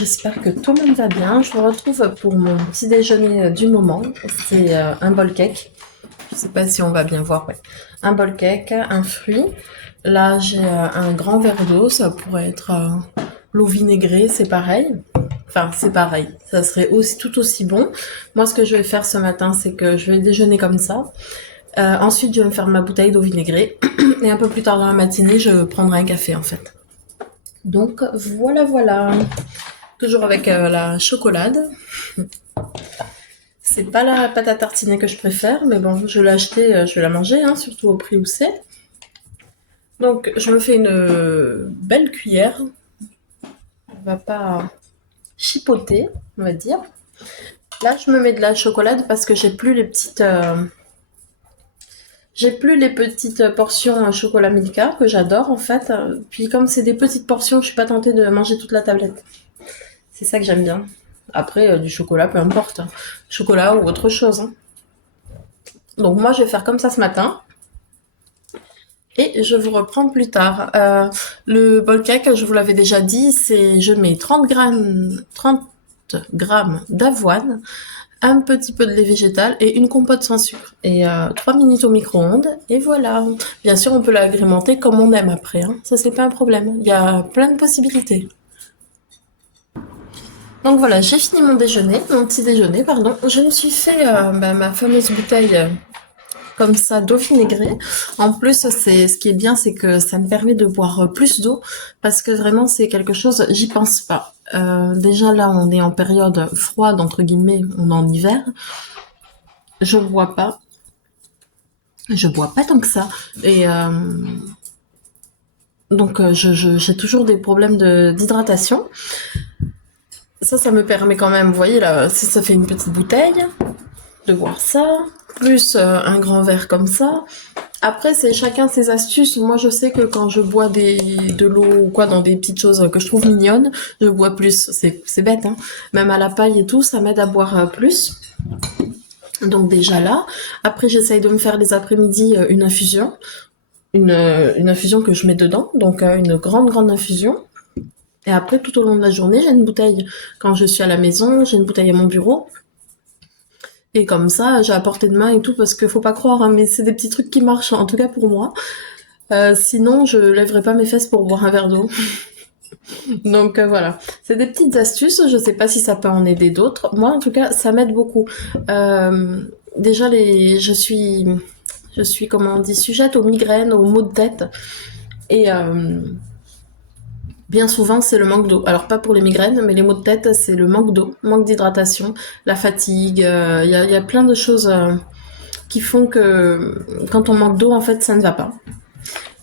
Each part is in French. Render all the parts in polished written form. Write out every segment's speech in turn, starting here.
j'espère que tout le monde va bien. Je vous retrouve pour mon petit déjeuner du moment. C'est un bol cake. Je sais pas si on va bien voir, ouais. Un bol cake, un fruit. Là, j'ai un grand verre d'eau. Ça pourrait être l'eau vinaigrée, c'est pareil. Enfin, c'est pareil. Ça serait aussi tout aussi bon. Moi, ce que je vais faire ce matin, c'est que je vais déjeuner comme ça. Ensuite, je vais me faire ma bouteille d'eau vinaigrée. Et un peu plus tard dans la matinée, je prendrai un café, en fait. Donc, voilà, voilà. Toujours avec la chocolade. C'est pas la pâte à tartiner que je préfère, mais bon, je l'ai achetée, je vais la manger, hein, surtout au prix où c'est. Donc, je me fais une belle cuillère. On va pas chipoter, on va dire. Là, je me mets de la chocolade parce que j'ai plus les petites portions chocolat Milka que j'adore en fait. Puis comme c'est des petites portions, je suis pas tentée de manger toute la tablette. C'est ça que j'aime bien. Après, du chocolat, peu importe. Chocolat ou autre chose, hein. Donc moi, je vais faire comme ça ce matin. Et je vous reprends plus tard. Le bol cake, je vous l'avais déjà dit, c'est je mets 30 grammes d'avoine, un petit peu de lait végétal et une compote sans sucre. Et 3 minutes au micro-ondes. Et voilà. Bien sûr, on peut l'agrémenter comme on aime après, hein. Ça, c'est pas un problème. Il y a plein de possibilités. Donc voilà, j'ai fini mon petit déjeuner, pardon. Je me suis fait ma fameuse bouteille comme ça d'eau vinaigrée. En plus, c'est ce qui est bien, c'est que ça me permet de boire plus d'eau parce que vraiment c'est quelque chose, j'y pense pas. Déjà là, on est en période froide entre guillemets, on est en hiver. Je bois pas tant que ça et donc j'ai toujours des problèmes d'hydratation. Ça me permet quand même, vous voyez là, si ça fait une petite bouteille, de boire ça, plus un grand verre comme ça. Après, c'est chacun ses astuces. Moi, je sais que quand je bois de l'eau ou quoi dans des petites choses que je trouve mignonnes, je bois plus. C'est bête, hein. Même à la paille et tout, ça m'aide à boire plus. Donc déjà là. Après, j'essaye de me faire les après-midi une infusion. Une infusion que je mets dedans. Donc une grande infusion. Et après, tout au long de la journée, j'ai une bouteille quand je suis à la maison, j'ai une bouteille à mon bureau. Et comme ça, j'ai à portée de main et tout, parce que faut pas croire, hein, mais c'est des petits trucs qui marchent, en tout cas pour moi. Sinon, je lèverai pas mes fesses pour boire un verre d'eau. Donc voilà, c'est des petites astuces. Je sais pas si ça peut en aider d'autres. Moi, en tout cas, ça m'aide beaucoup. Déjà, je suis comment on dit, sujette aux migraines, aux maux de tête, et bien souvent, c'est le manque d'eau. Alors pas pour les migraines, mais les maux de tête, c'est le manque d'eau, manque d'hydratation, la fatigue. Il y a plein de choses qui font que quand on manque d'eau, en fait, ça ne va pas.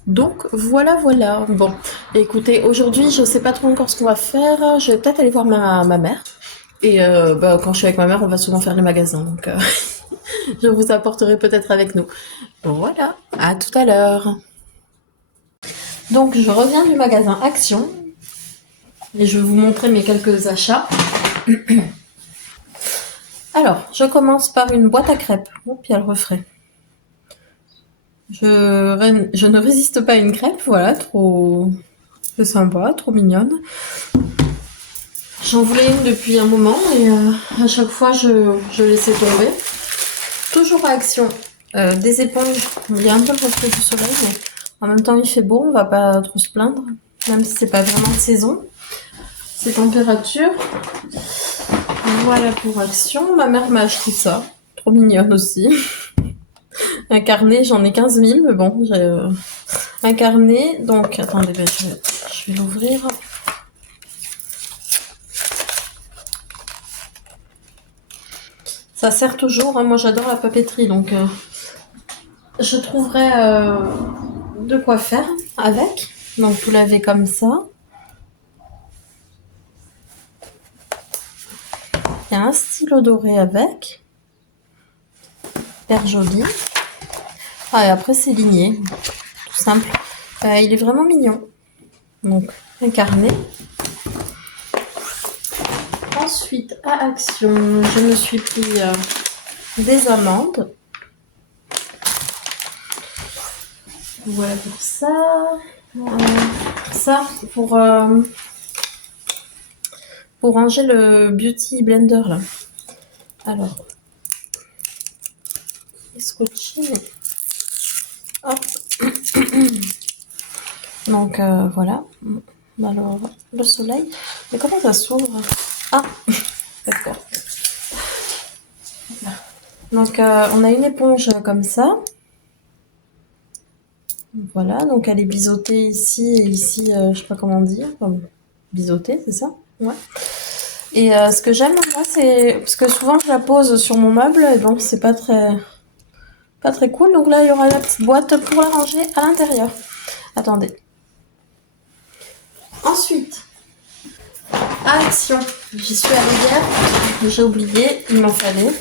Donc voilà, voilà. Bon, écoutez, aujourd'hui, je sais pas trop encore ce qu'on va faire. Je vais peut-être aller voir ma mère. Et quand je suis avec ma mère, on va souvent faire les magasins. Donc je vous apporterai peut-être avec nous. Bon, voilà, à tout à l'heure. Donc je reviens du magasin Action et je vais vous montrer mes quelques achats. Alors, je commence par une boîte à crêpes. Oh, puis elle refrait. Je ne résiste pas à une crêpe, voilà, trop sympa, trop mignonne. J'en voulais une depuis un moment et à chaque fois je laissais tomber. Toujours à Action. Des éponges, il y a un peu le reflet du soleil, mais en même temps il fait beau, on va pas trop se plaindre, même si c'est pas vraiment de saison. Ces températures. Voilà pour Action. Ma mère m'a acheté ça, trop mignonne aussi. Un carnet, j'en ai 15 000, mais bon, j'ai un carnet. Donc, attendez, je vais l'ouvrir. Ça sert toujours, hein. Moi j'adore la papeterie, donc je trouverai de quoi faire avec. Donc vous l'avez comme ça. Il y a un stylo doré avec. Hyper joli. Ah, et après c'est ligné, tout simple. Il est vraiment mignon. Donc un carnet. Ensuite, à Action, je me suis pris des amandes. Voilà pour ça. Ça, pour pour ranger le Beauty Blender là. Alors, scotché. Hop. Donc voilà. Alors, le soleil. Mais comment ça s'ouvre? Ah, d'accord. Donc on a une éponge comme ça. Voilà, donc elle est biseautée ici et ici, je sais pas comment dire. Enfin, biseautée, c'est ça? Ouais. Et ce que j'aime moi, c'est parce que souvent je la pose sur mon meuble et donc c'est pas très cool. Donc là il y aura la petite boîte pour la ranger à l'intérieur. Attendez. Ensuite, action. J'y suis allée hier, j'ai oublié, il m'en fallait.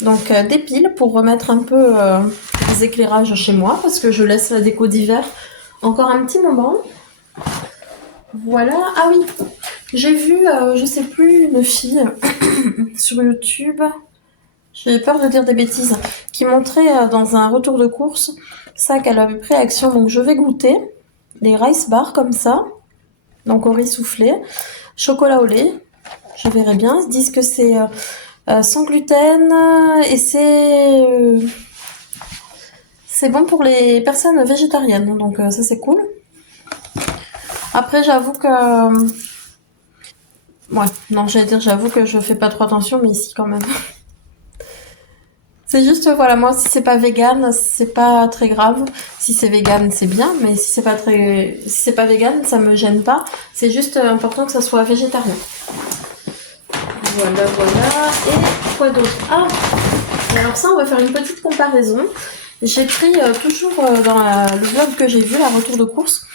Donc des piles pour remettre un peu les éclairages chez moi parce que je laisse la déco d'hiver encore un petit moment. Voilà. Ah oui, j'ai vu, je sais plus, une fille sur YouTube, j'ai peur de dire des bêtises, qui montrait dans un retour de course ça qu'elle avait pris Action. Donc je vais goûter les rice bars comme ça, donc au riz soufflé, chocolat au lait. Je verrai bien. Ils disent que c'est sans gluten et c'est bon pour les personnes végétariennes. Donc ça c'est cool. Après j'avoue que ouais, non, j'avoue que je fais pas trop attention, mais ici quand même. C'est juste, voilà, moi, si c'est pas vegan, c'est pas très grave. Si c'est vegan, c'est bien, mais si c'est pas vegan, ça me gêne pas. C'est juste important que ça soit végétarien. Voilà, voilà. Et quoi d'autre? Ah, alors ça, on va faire une petite comparaison. J'ai pris toujours dans le vlog que j'ai vu, la retour de course.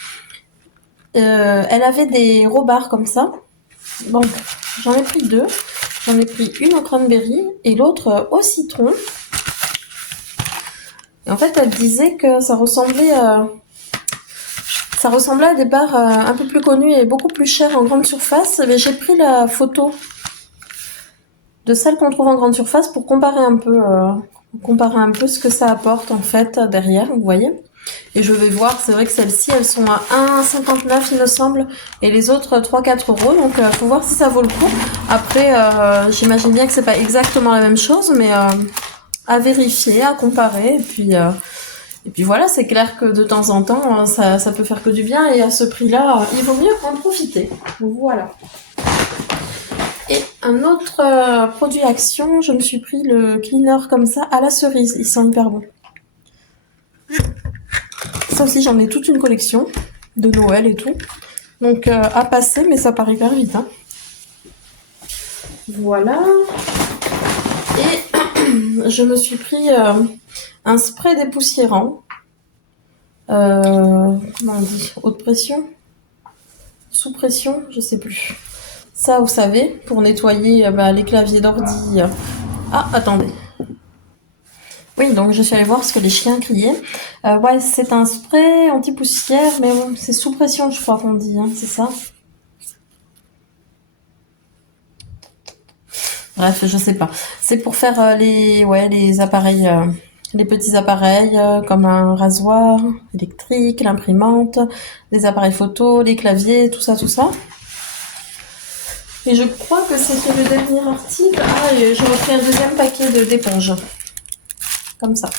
Elle avait des robards comme ça. Donc, j'en ai pris deux. J'en ai pris une au cranberry et l'autre au citron. Et en fait, elle disait que ça ressemblait à des bars un peu plus connus et beaucoup plus chers en grande surface. Mais j'ai pris la photo de celle qu'on trouve en grande surface pour comparer un peu ce que ça apporte en fait derrière, vous voyez. Et je vais voir, c'est vrai que celles-ci, elles sont à 1,59 il me semble, et les autres 3-4 euros, donc faut voir si ça vaut le coup. Après, j'imagine bien que c'est pas exactement la même chose, mais à vérifier, à comparer, et puis voilà, c'est clair que de temps en temps, ça peut faire que du bien, et à ce prix-là, il vaut mieux en profiter. Voilà. Et un autre produit Action, je me suis pris le cleaner comme ça à la cerise, il sent hyper bon. Ça aussi, j'en ai toute une collection de Noël et tout. Donc à passer, mais ça part hyper vite. Hein. Voilà. Et je me suis pris un spray dépoussiérant. Comment on dit? Haute pression? Sous pression? Je sais plus. Ça, vous savez, pour nettoyer les claviers d'ordi. Ah, attendez. Oui, donc je suis allée voir ce que les chiens criaient. Ouais, c'est un spray anti-poussière, mais bon, c'est sous pression, je crois qu'on dit, hein, c'est ça? Bref, je sais pas. C'est pour faire les appareils, les petits appareils comme un rasoir électrique, l'imprimante, les appareils photo, les claviers, tout ça, tout ça. Et je crois que c'était le dernier article. Ah, et j'ai repris un deuxième paquet d'éponges. Comme ça.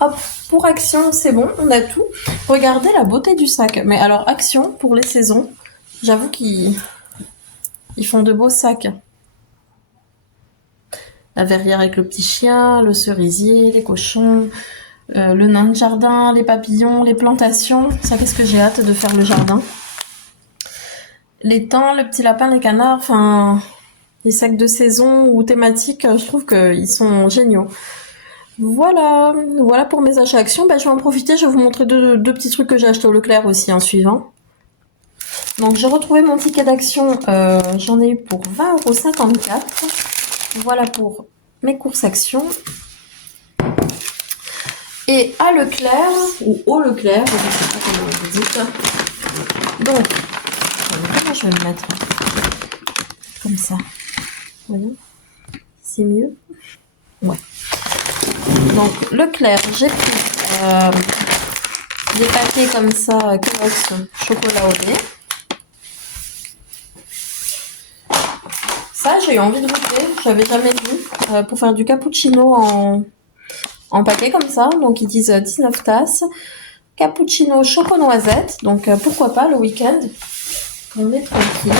Hop, pour Action, c'est bon, on a tout. Regardez la beauté du sac. Mais alors, Action, pour les saisons, j'avoue qu'ils font de beaux sacs. La verrière avec le petit chien, le cerisier, les cochons, le nain de jardin, les papillons, les plantations. Ça, qu'est-ce que j'ai hâte de faire le jardin. Les thans, le petit lapin, les canards, enfin, les sacs de saison ou thématiques, je trouve qu'ils sont géniaux. Voilà pour mes achats Action. Je vais en profiter, je vais vous montrer deux petits trucs que j'ai acheté au Leclerc aussi en suivant. Donc j'ai retrouvé mon ticket d'Action, j'en ai eu pour 20,54 €. Voilà pour mes courses Action. Et à Leclerc, ou au Leclerc, je ne sais pas comment vous dites. Donc, comment je vais me mettre comme ça. Vous voyez, c'est mieux. Ouais. Donc, Leclerc, j'ai pris des paquets comme ça, Kellogg's chocolat au lait. j'ai eu envie de goûter, j'avais jamais vu, pour faire du cappuccino en paquet comme ça. Donc ils disent 19 tasses. Cappuccino choco-noisette, donc pourquoi pas le week-end, on est tranquille.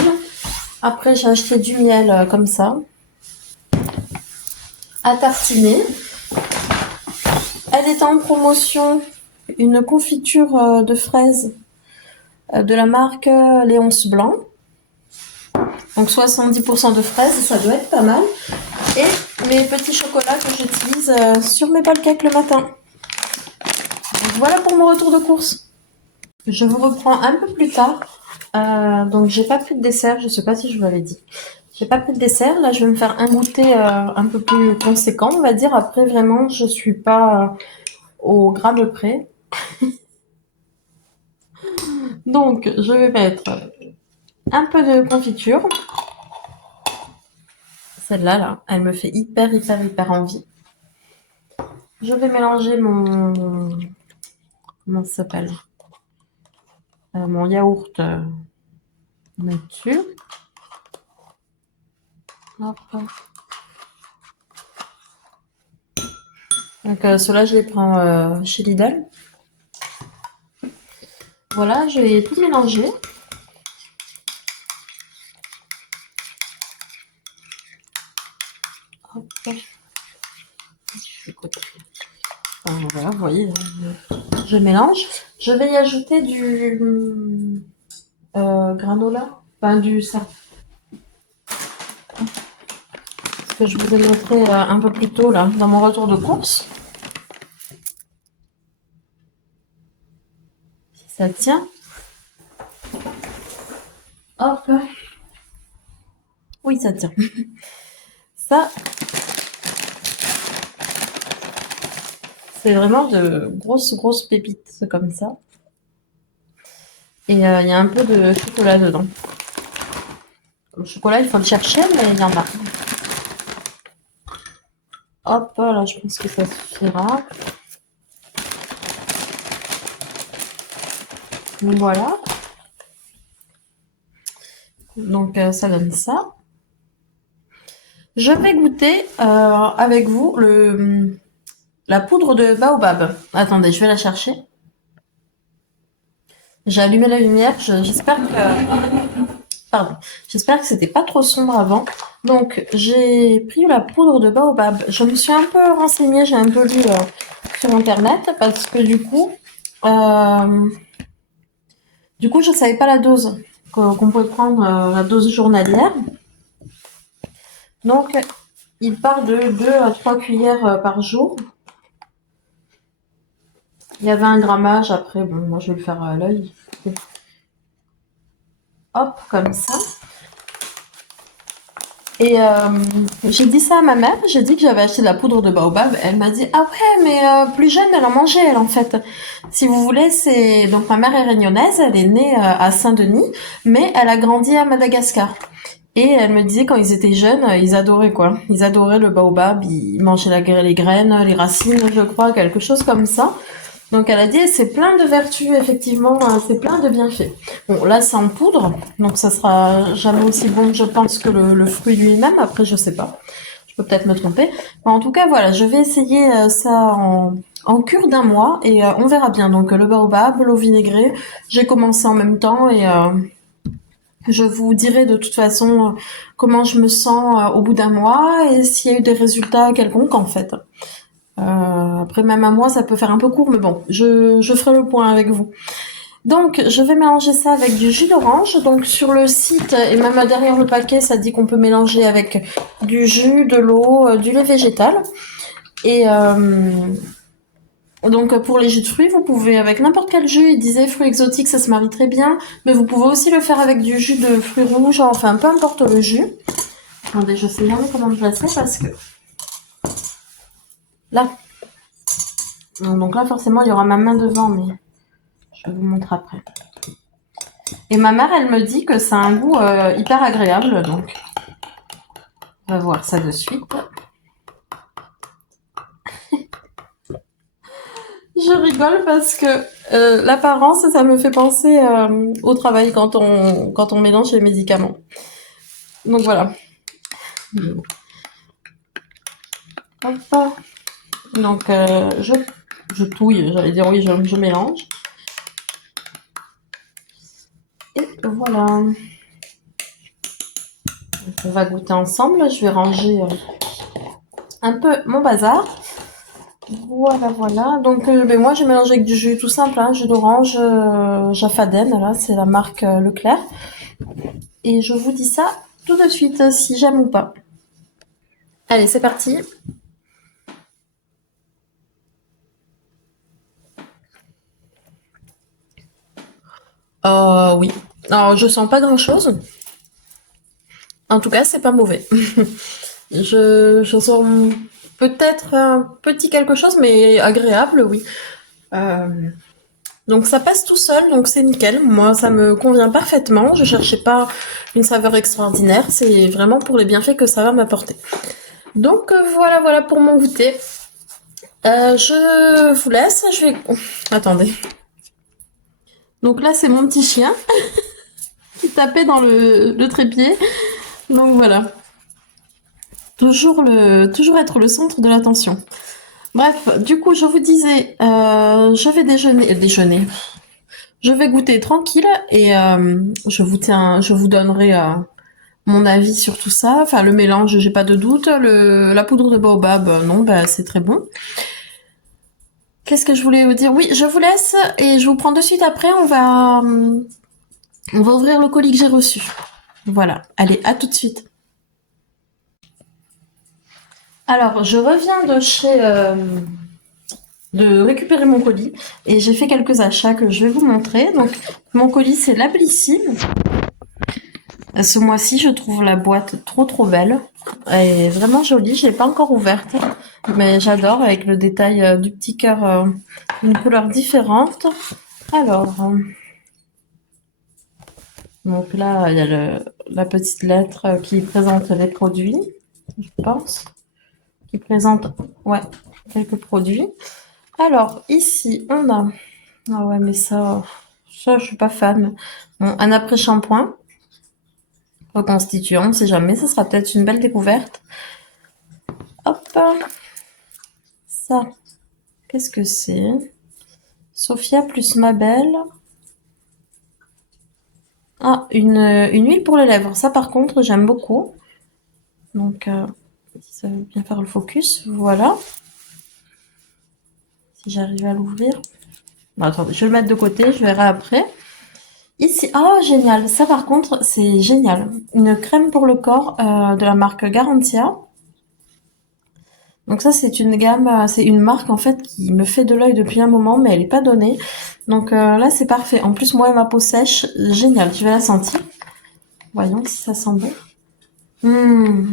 Après j'ai acheté du miel comme ça, à tartiner. Elle était en promotion, une confiture de fraises de la marque Léonce Blanc. Donc 70% de fraises, ça doit être pas mal. Et mes petits chocolats que j'utilise sur mes pancakes le matin. Voilà pour mon retour de course. Je vous reprends un peu plus tard. Donc j'ai pas pris de dessert, je sais pas si je vous l'avais dit. J'ai pas pris de dessert, là je vais me faire un goûter un peu plus conséquent, on va dire. Après vraiment, je suis pas au gramme près. Donc je vais mettre un peu de confiture. Celle-là, là, elle me fait hyper envie. Je vais mélanger mon... Comment ça s'appelle mon yaourt nature. Hop. Donc ceux-là, je les prends chez Lidl. Voilà, je vais tout mélanger. Hop. Enfin, voilà, vous voyez, je mélange. Je vais y ajouter du granola, enfin du ça. Ce que je vous ai montré un peu plus tôt là, dans mon retour de course. Si ça tient. Hop. Oui, ça tient. Ça, c'est vraiment de grosses pépites comme ça. Et il y a un peu de chocolat dedans. Le chocolat, il faut le chercher, mais il y en a. Hop, là, je pense que ça suffira. Voilà. Donc, ça donne ça. Je vais goûter avec vous la poudre de baobab. Attendez, je vais la chercher. J'ai allumé la lumière. J'espère que... Pardon. J'espère que c'était pas trop sombre avant. Donc, j'ai pris la poudre de baobab. Je me suis un peu renseignée, j'ai un peu lu sur Internet parce que du coup, je savais pas la dose qu'on pouvait prendre, la dose journalière. Donc, il part de 2 à 3 cuillères par jour. Il y avait un grammage, après, bon, moi je vais le faire à l'œil. Hop, comme ça. Et j'ai dit ça à ma mère, j'ai dit que j'avais acheté de la poudre de baobab. Elle m'a dit, ah ouais, mais plus jeune, elle en mangeait, elle, en fait. Si vous voulez, c'est... Donc ma mère est réunionnaise, elle est née à Saint-Denis, mais elle a grandi à Madagascar. Et elle me disait quand ils étaient jeunes, ils adoraient quoi. Ils adoraient le baobab, ils mangeaient les graines, les racines, je crois, quelque chose comme ça. Donc elle a dit c'est plein de vertus, effectivement, c'est plein de bienfaits. Bon, là c'est en poudre, donc ça sera jamais aussi bon, je pense, que le fruit lui-même. Après, je sais pas, je peux peut-être me tromper. Mais en tout cas, voilà, je vais essayer ça en cure d'un mois et on verra bien. Donc le baobab, l'eau vinaigrée, j'ai commencé en même temps et je vous dirai de toute façon comment je me sens au bout d'un mois et s'il y a eu des résultats quelconques en fait. Après même un mois, ça peut faire un peu court, mais bon, je ferai le point avec vous. Donc, je vais mélanger ça avec du jus d'orange. Donc, sur le site et même derrière le paquet, ça dit qu'on peut mélanger avec du jus, de l'eau, du lait végétal. Et donc, pour les jus de fruits, vous pouvez avec n'importe quel jus. Il disait fruits exotiques, ça se marie très bien. Mais vous pouvez aussi le faire avec du jus de fruits rouges, enfin, peu importe le jus. Attendez, je sais jamais comment le placer parce que... Là. Donc là, forcément, il y aura ma main devant, mais je vais vous montrer après. Et ma mère, elle me dit que ça a un goût hyper agréable, donc on va voir ça de suite. Je rigole parce que l'apparence, ça me fait penser au travail quand on mélange les médicaments. Donc voilà. Hop. Donc, je touille, j'allais dire oui, je mélange. Et voilà. On va goûter ensemble. Je vais ranger un peu mon bazar. Voilà. Donc, ben moi, j'ai mélangé avec du jus tout simple, hein, jus d'orange, Jaffaden, là, c'est la marque Leclerc. Et je vous dis ça tout de suite, si j'aime ou pas. Allez, c'est parti. Oui. Alors, je sens pas grand-chose. En tout cas, c'est pas mauvais. Je sens peut-être un petit quelque chose, mais agréable, oui. Donc ça passe tout seul, donc c'est nickel. Moi, ça me convient parfaitement. Je cherchais pas une saveur extraordinaire. C'est vraiment pour les bienfaits que ça va m'apporter. Donc voilà pour mon goûter. Je vous laisse. Je vais... Attendez. Donc là, c'est mon petit chien qui tapait dans le trépied. Donc voilà. Toujours être le centre de l'attention. Bref, du coup, je vous disais, je vais déjeuner. Je vais goûter tranquille et je vous donnerai mon avis sur tout ça. Enfin, le mélange, j'ai pas de doute. La poudre de baobab, non, bah, c'est très bon. Qu'est-ce que je voulais vous dire? Oui, je vous laisse et je vous prends de suite après. On va ouvrir le colis que j'ai reçu. Voilà. Allez, à tout de suite. Alors, je reviens de récupérer mon colis et j'ai fait quelques achats que je vais vous montrer. Donc, mon colis, c'est la Blissim. Ce mois-ci, je trouve la boîte trop belle. Elle est vraiment jolie. Je l'ai pas encore ouverte, mais j'adore avec le détail du petit cœur, une couleur différente. Alors, donc là, il y a la petite lettre qui présente les produits, je pense, qui présente, ouais, quelques produits. Alors ici, on a, ah ouais, mais ça, je suis pas fan. Bon, un après-shampoing reconstituant, on sait jamais, ça sera peut-être une belle découverte. Hop, ça, qu'est-ce que c'est? Sophia plus Mabel. Ah, une huile pour les lèvres. Ça, par contre, j'aime beaucoup. Donc, si ça veut bien faire le focus, voilà. Si j'arrive à l'ouvrir. Bon, attendez, je vais le mettre de côté, je verrai après. Ici, ah, génial. Ça, par contre, c'est génial. Une crème pour le corps de la marque Garantia. Donc ça, c'est une gamme, c'est une marque en fait qui me fait de l'œil depuis un moment, mais elle n'est pas donnée. Donc là, c'est parfait. En plus, moi et ma peau sèche, génial. Je vais la sentir. Voyons si ça sent bon.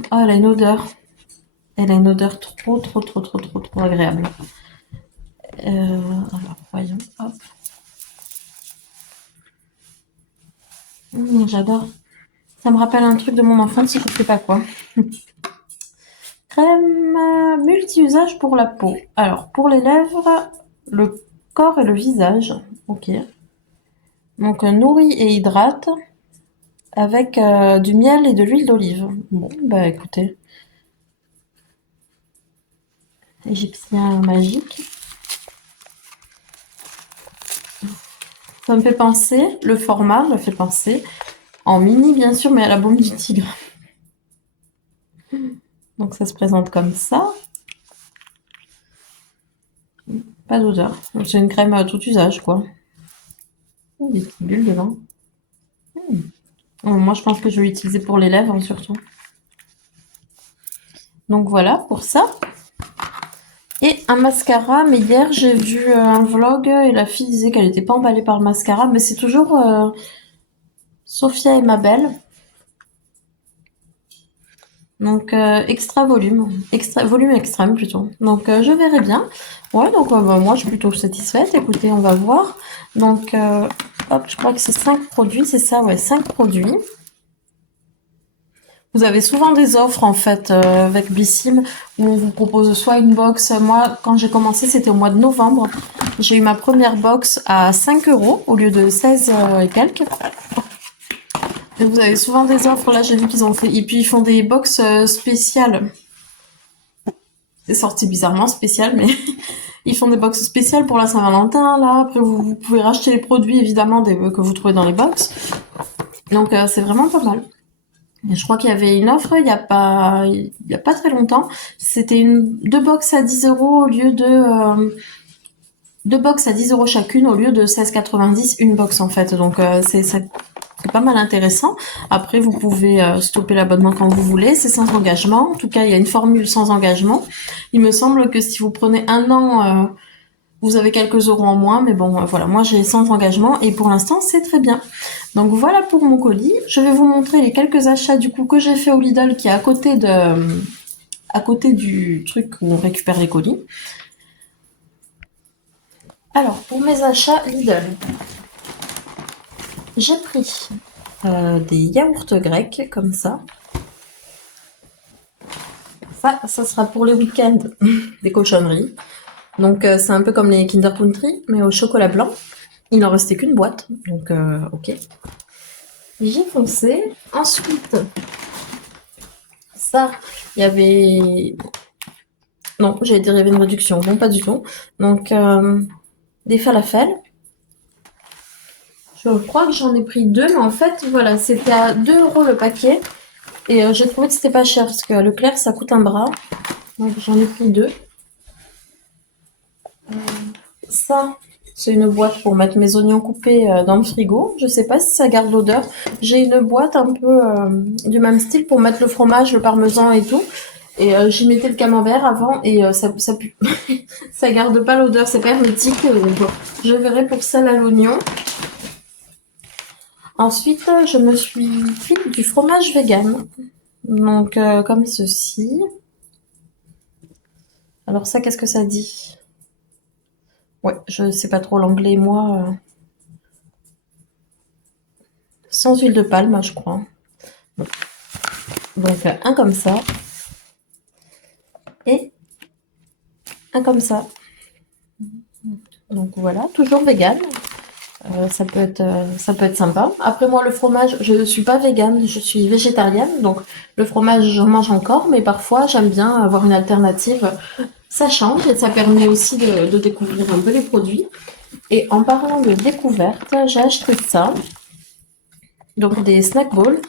Ah, elle a une odeur. Elle a une odeur trop agréable. Alors, voyons. Hop. J'adore. Ça me rappelle un truc de mon enfance, je ne sais pas quoi. Crème multi-usage pour la peau. Alors, pour les lèvres, le corps et le visage. Ok. Donc, nourrit et hydrate avec du miel et de l'huile d'olive. Bon, bah écoutez. Égyptien magique. Ça me fait penser, le format me fait penser, en mini bien sûr, mais à la baume du tigre. Donc ça se présente comme ça. Pas d'odeur. C'est une crème à tout usage, quoi. Des petites bulles dedans. Moi, je pense que je vais l'utiliser pour les lèvres, surtout. Donc voilà, pour ça. Et un mascara, mais hier, j'ai vu un vlog et la fille disait qu'elle n'était pas emballée par le mascara, mais c'est toujours Sophia et Mabel. Donc extra volume extrême plutôt. Donc je verrai bien. Ouais, donc bah, moi je suis plutôt satisfaite. Écoutez, on va voir. Donc hop, je crois que c'est 5 produits, c'est ça, ouais, 5 produits. Vous avez souvent des offres en fait avec Blissim où on vous propose soit une box. Moi, quand j'ai commencé, c'était au mois de novembre. J'ai eu ma première box à 5 € au lieu de 16 et quelques. Et vous avez souvent des offres, là j'ai vu qu'ils ont fait. Et puis ils font des box spéciales. C'est sorti bizarrement spécial, mais ils font des box spéciales pour la Saint-Valentin, là. Après vous pouvez racheter les produits évidemment que vous trouvez dans les box. Donc c'est vraiment pas mal. Et je crois qu'il y avait une offre il y a pas très longtemps. C'était deux box à 10 euros au lieu de deux box à 10 euros chacune au lieu de 16,90 une box en fait. Donc c'est pas mal intéressant. Après, vous pouvez stopper l'abonnement quand vous voulez. C'est sans engagement. En tout cas, il y a une formule sans engagement. Il me semble que si vous prenez un an, vous avez quelques euros en moins. Mais bon, voilà, moi j'ai sans engagement et pour l'instant, c'est très bien. Donc voilà pour mon colis. Je vais vous montrer les quelques achats du coup que j'ai fait au Lidl qui est à côté du truc où on récupère les colis. Alors, pour mes achats Lidl, j'ai pris des yaourts grecs, comme ça. Ça sera pour les week-ends, des cochonneries. Donc, c'est un peu comme les Kinder Country, mais au chocolat blanc. Il n'en restait qu'une boîte, donc ok. J'ai foncé. Ensuite, ça, il y avait... Non, j'allais dire il y avait une réduction. Bon, pas du tout. Donc, des falafels. Je crois que j'en ai pris deux, mais en fait, voilà, c'était à 2 euros le paquet. Et j'ai trouvé que c'était pas cher, parce qu'à Leclerc, ça coûte un bras. Donc j'en ai pris deux. Ça, c'est une boîte pour mettre mes oignons coupés dans le frigo. Je sais pas si ça garde l'odeur. J'ai une boîte un peu du même style pour mettre le fromage, le parmesan et tout. Et j'y mettais le camembert avant et ça pue. Ça garde pas l'odeur, c'est pas hermétique. Je verrai pour celle à l'oignon. Ensuite, je me suis fait du fromage vegan. Donc, comme ceci. Alors ça, qu'est-ce que ça dit? Ouais, je sais pas trop l'anglais, moi. Sans huile de palme, je crois. Donc, un comme ça. Et un comme ça. Donc voilà, toujours vegan. Ça peut être sympa. Après moi, le fromage, je ne suis pas végane, je suis végétarienne. Donc le fromage, j'en mange encore, mais parfois j'aime bien avoir une alternative. Ça change et ça permet aussi de découvrir un peu les produits. Et en parlant de découverte, j'ai acheté ça. Donc des snack balls.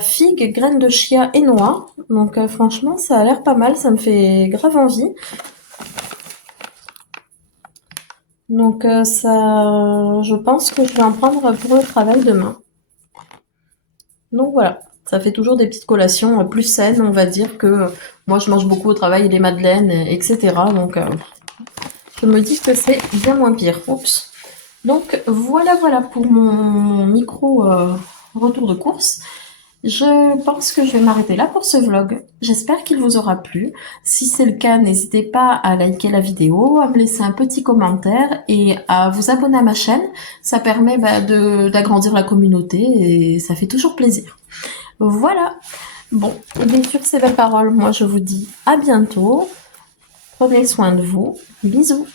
Figues, graines de chia et noix. Donc franchement, ça a l'air pas mal, ça me fait grave envie. Donc ça, je pense que je vais en prendre pour le travail demain. Donc voilà, ça fait toujours des petites collations plus saines, on va dire, que moi je mange beaucoup au travail, les madeleines, etc. Donc je me dis que c'est bien moins pire. Oups. Donc voilà pour mon micro retour de course. Je pense que je vais m'arrêter là pour ce vlog. J'espère qu'il vous aura plu. Si c'est le cas, n'hésitez pas à liker la vidéo, à me laisser un petit commentaire et à vous abonner à ma chaîne. Ça permet d'agrandir la communauté et ça fait toujours plaisir. Voilà. Bon, et bien sur ces belles paroles, moi je vous dis à bientôt. Prenez soin de vous. Bisous.